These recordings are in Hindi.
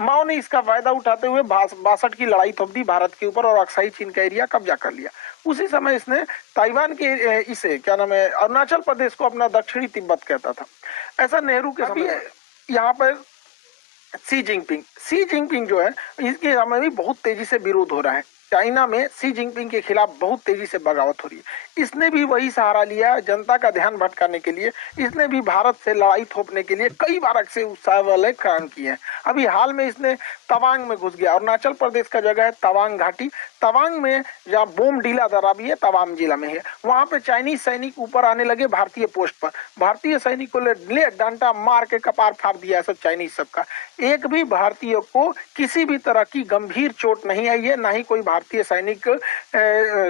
माओ ने इसका फायदा उठाते हुए 62 की लड़ाई थोप दी भारत के ऊपर और अक्साई चीन का एरिया कब्जा कर लिया। उसी समय इसने ताइवान के इसे क्या नाम है अरुणाचल प्रदेश को अपना दक्षिणी तिब्बत कहता था। ऐसा नेहरू के समय यहाँ पर सी जिनपिंग जो है इसके समय भी बहुत तेजी से विरोध हो रहा है। चाइना में सी जिनपिंग के खिलाफ बहुत तेजी से बगावत हो रही है। इसने भी वही सहारा लिया जनता का ध्यान भटकाने के लिए। इसने भी भारत से लड़ाई थोपने के लिए कई बार से उत्साह वाले काम किए हैं। अभी हाल में इसने तवांग में घुस गया। अरुणाचल प्रदेश का जगह है तवांग घाटी। तवांग में जहाँ बोम डीला दर्रा भी है तवांग जिला में है, वहां पे चाइनीज सैनिक ऊपर आने लगे भारतीय पोस्ट पर। भारतीय सैनिकों ने ले डंडा मार के कपार फाड़ दिया सब चाइनीज सबका। एक भी भारतीय को किसी भी तरह की गंभीर चोट नहीं आई है, ना ही कोई भारतीय सैनिक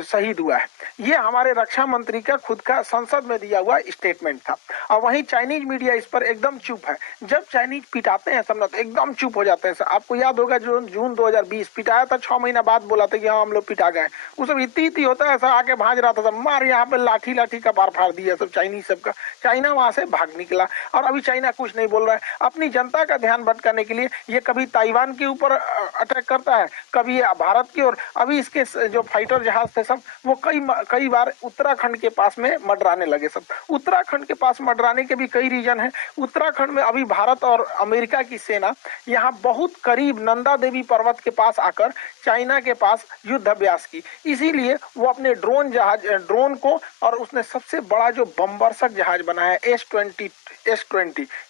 शहीद हुआ है। ये हमारे रक्षा मंत्री का खुद का संसद में दिया हुआ स्टेटमेंट था। और वहीं चाइनीज मीडिया इस पर एकदम चुप है। जब चाइनीज पिटाते हैं सब तो एकदम चुप हो जाते हैं। आपको याद होगा जून 2020 पिटाया था, 6 महीना बाद बोला था कि हाँ हम लोग पिटा गए। वो सब इतनी होता है ऐसा आके भाज रहा था सब, मार यहाँ पे लाठी का पार फाड़ दिया सब चाइनीज सबका। चाइना वहां से भाग निकला और अभी चाइना कुछ नहीं बोल रहा है। अपनी जनता का ध्यान भटकाने के लिए ये कभी ताइवान के ऊपर अटैक करता है, कभी ये भारत की ओर। अभी इसके जो फाइटर जहाज थे सब वो कई बार उत्तराखंड के पास में मडराने लगे सब। उत्तराखंड के पास मडराने के भी कई रीजन है। उत्तराखंड में अभी भारत और अमेरिका की सेना यहाँ बहुत करीब नंदा देवी पर्वत के पास आकर चाइना के पास युद्ध अभ्यास की। इसीलिए वो अपने ड्रोन को और उसने सबसे बड़ा जो बमवर्षक जहाज बनाया S-20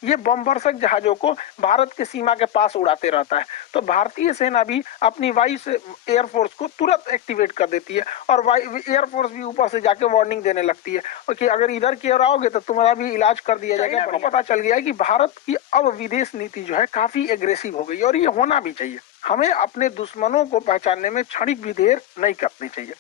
ये बमवर्षक जहाजों को भारत के सीमा के पास उड़ाते रहता है। तो भारतीय सेना भी अपनी वायु एयरफोर्स को तुरंत एक्टिवेट कर देती है और एयरफोर्स भी ऊपर से जाके वार्निंग देने लगती है कि अगर इधर की ओर आओगे तो तुम्हारा भी इलाज कर दिया जाएगा। तो पता चल गया है कि भारत की अब विदेश नीति जो है काफी एग्रेसिव हो गई और ये होना भी चाहिए। हमें अपने दुश्मनों को पहचानने में क्षणिक भी देर नहीं करनी चाहिए।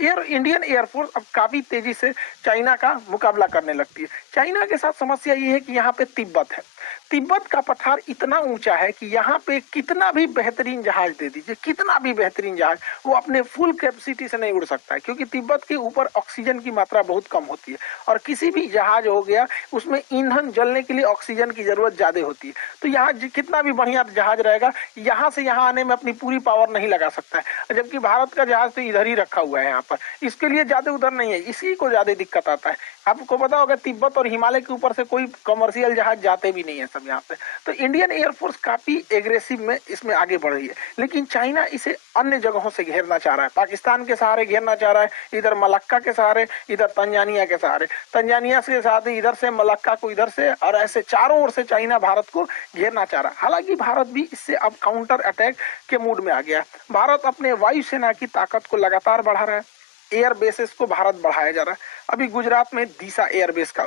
इंडियन एयरफोर्स अब काफी तेजी से चाइना का मुकाबला करने लगती है। चाइना के साथ समस्या ये है कि यहाँ पे तिब्बत है। तिब्बत का पठार इतना ऊंचा है कि यहाँ पे कितना भी बेहतरीन जहाज दे दीजिए, कितना भी बेहतरीन जहाज, वो अपने फुल कैपेसिटी से नहीं उड़ सकता है क्योंकि तिब्बत के ऊपर ऑक्सीजन की मात्रा बहुत कम होती है और किसी भी जहाज हो गया उसमें ईंधन जलने के लिए ऑक्सीजन की जरूरत ज्यादा होती है। तो यहाँ कितना भी बढ़िया जहाज रहेगा यहाँ से यहाँ आने में अपनी पूरी पावर नहीं लगा सकता है, जबकि भारत का जहाज तो इधर ही रखा हुआ है यहाँ पर, इसके लिए ज्यादा उधर नहीं है, इसी को ज्यादा दिक्कत आता है। आपको पता होगा तिब्बत और हिमालय के ऊपर से कोई कमर्शियल जहाज जाते भी नहीं है सब यहाँ पे। तो इंडियन एयरफोर्स काफी एग्रेसिव में इसमें आगे बढ़ रही है, लेकिन चाइना इसे अन्य जगहों से घेरना चाह रहा है। पाकिस्तान के सहारे घेरना चाह रहा है, इधर मलक्का के सहारे, इधर तंजानिया के सहारे, तंजानिया के साथ इधर से मलक्का को इधर से, और ऐसे चारों ओर से चाइना भारत को घेरना चाह रहा है। हालांकि भारत भी इससे अब काउंटर अटैक के मूड में आ गया। भारत अपने वायुसेना की ताकत को लगातार बढ़ा रहा है। एयर बेसेस को भारत बढ़ाया जा रहा है। अभी गुजरात में दीसा एयरबेस का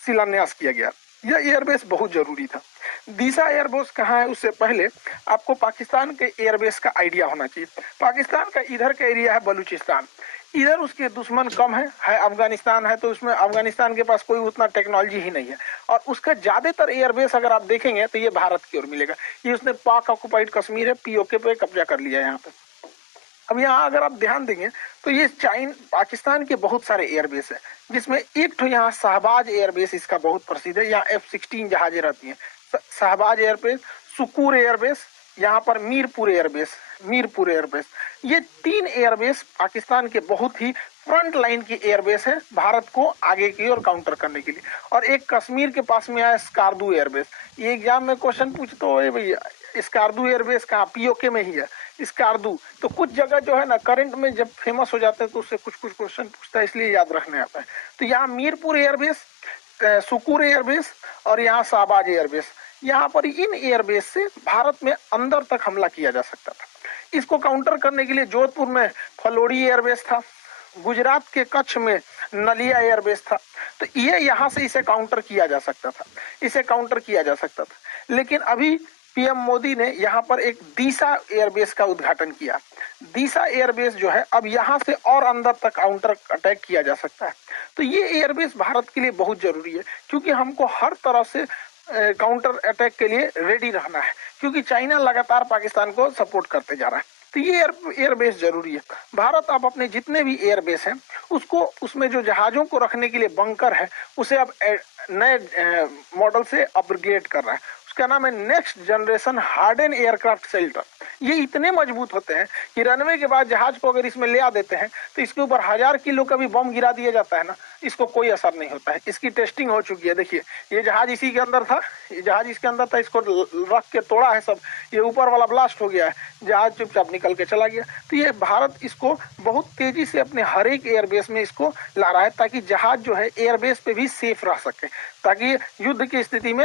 शिलान्यास किया गया। यह एयरबेस बहुत जरूरी था। दीसा एयरबेस कहाँ है उससे पहले आपको पाकिस्तान के एयरबेस का आइडिया होना चाहिए। पाकिस्तान का इधर का एरिया है बलूचिस्तान, इधर उसके दुश्मन कम है अफगानिस्तान है, तो उसमें अफगानिस्तान के पास कोई उतना टेक्नोलॉजी ही नहीं है और उसका ज्यादातर एयरबेस अगर आप देखेंगे तो ये भारत की ओर मिलेगा। ये उसने पाक ऑक्युपाइड कश्मीर है POK पे कब्जा कर लिया है यहाँ पे। अब यहाँ अगर आप ध्यान देंगे तो ये पाकिस्तान के बहुत सारे एयरबेस है, जिसमें एक तो यहाँ शहबाज एयरबेस इसका बहुत प्रसिद्ध है। यहाँ F-16 जहाजें रहती हैं। शहबाज एयरबेस, सुकूर एयरबेस, यहाँ पर मीरपुर एयरबेस, ये 3 एयरबेस पाकिस्तान के बहुत ही फ्रंट लाइन की एयरबेस है भारत को आगे की ओर काउंटर करने के लिए। और एक कश्मीर के पास में आया स्कार्दू एयरबेस। ये एग्जाम में क्वेश्चन पूछते हो भैया स्कार्दू एयरबेस कहाँ, POK में ही है स्कार्दू। तो कुछ जगह जो है ना करंट में जब फेमस हो जाते हैं तो उससे कुछ क्वेश्चन पूछता है, इसलिए याद रखने आता है। तो यहाँ मीरपुर एयरबेस, सुकूर एयरबेस और यहाँ शहबाज एयरबेस, यहाँ पर इन एयरबेस से भारत में अंदर तक हमला किया जा सकता था। इसको काउंटर करने के लिए जोधपुर में फलोड़ी एयरबेस था, गुजरात के कच्छ में नलिया एयरबेस था। तो ये यहाँ से इसे काउंटर किया जा सकता था, लेकिन अभी PM मोदी ने यहाँ पर एक दीसा एयरबेस का उद्घाटन किया। दीसा एयरबेस जो है अब यहाँ से और अंदर तक काउंटर अटैक किया जा सकता है। तो ये एयरबेस भारत के लिए बहुत जरूरी है क्योंकि हमको हर तरह से काउंटर अटैक के लिए रेडी रहना है, क्योंकि चाइना लगातार पाकिस्तान को सपोर्ट करते जा रहा है। तो ये एयरबेस जरूरी है। भारत अब अपने जितने भी एयरबेस हैं उसको, उसमें जो जहाजों को रखने के लिए बंकर है उसे अब नए मॉडल से अपग्रेड कर रहा है। क्या नाम है next generation harden aircraft shelter. ये इतने मजबूत होते हैं कि रनवे के बाद जहाज को अगर इसमें ले आ देते हैं तो इसके ऊपर 1000 किलो का भी बम गिरा दिया जाता है ना, इसको कोई असर नहीं होता है। इसकी टेस्टिंग हो चुकी है। देखिए ये जहाज इसी के अंदर था, ये जहाज इसके अंदर था, इसको रख के तोड़ा है सब, ये ऊपर वाला ब्लास्ट हो गया है, जहाज चुपचाप निकल के चला गया। तो ये भारत इसको बहुत तेजी से अपने हर एक एयरबेस में इसको ला रहा है ताकि जहाज जो है एयरबेस पे भी सेफ रह सके, ताकि युद्ध की स्थिति में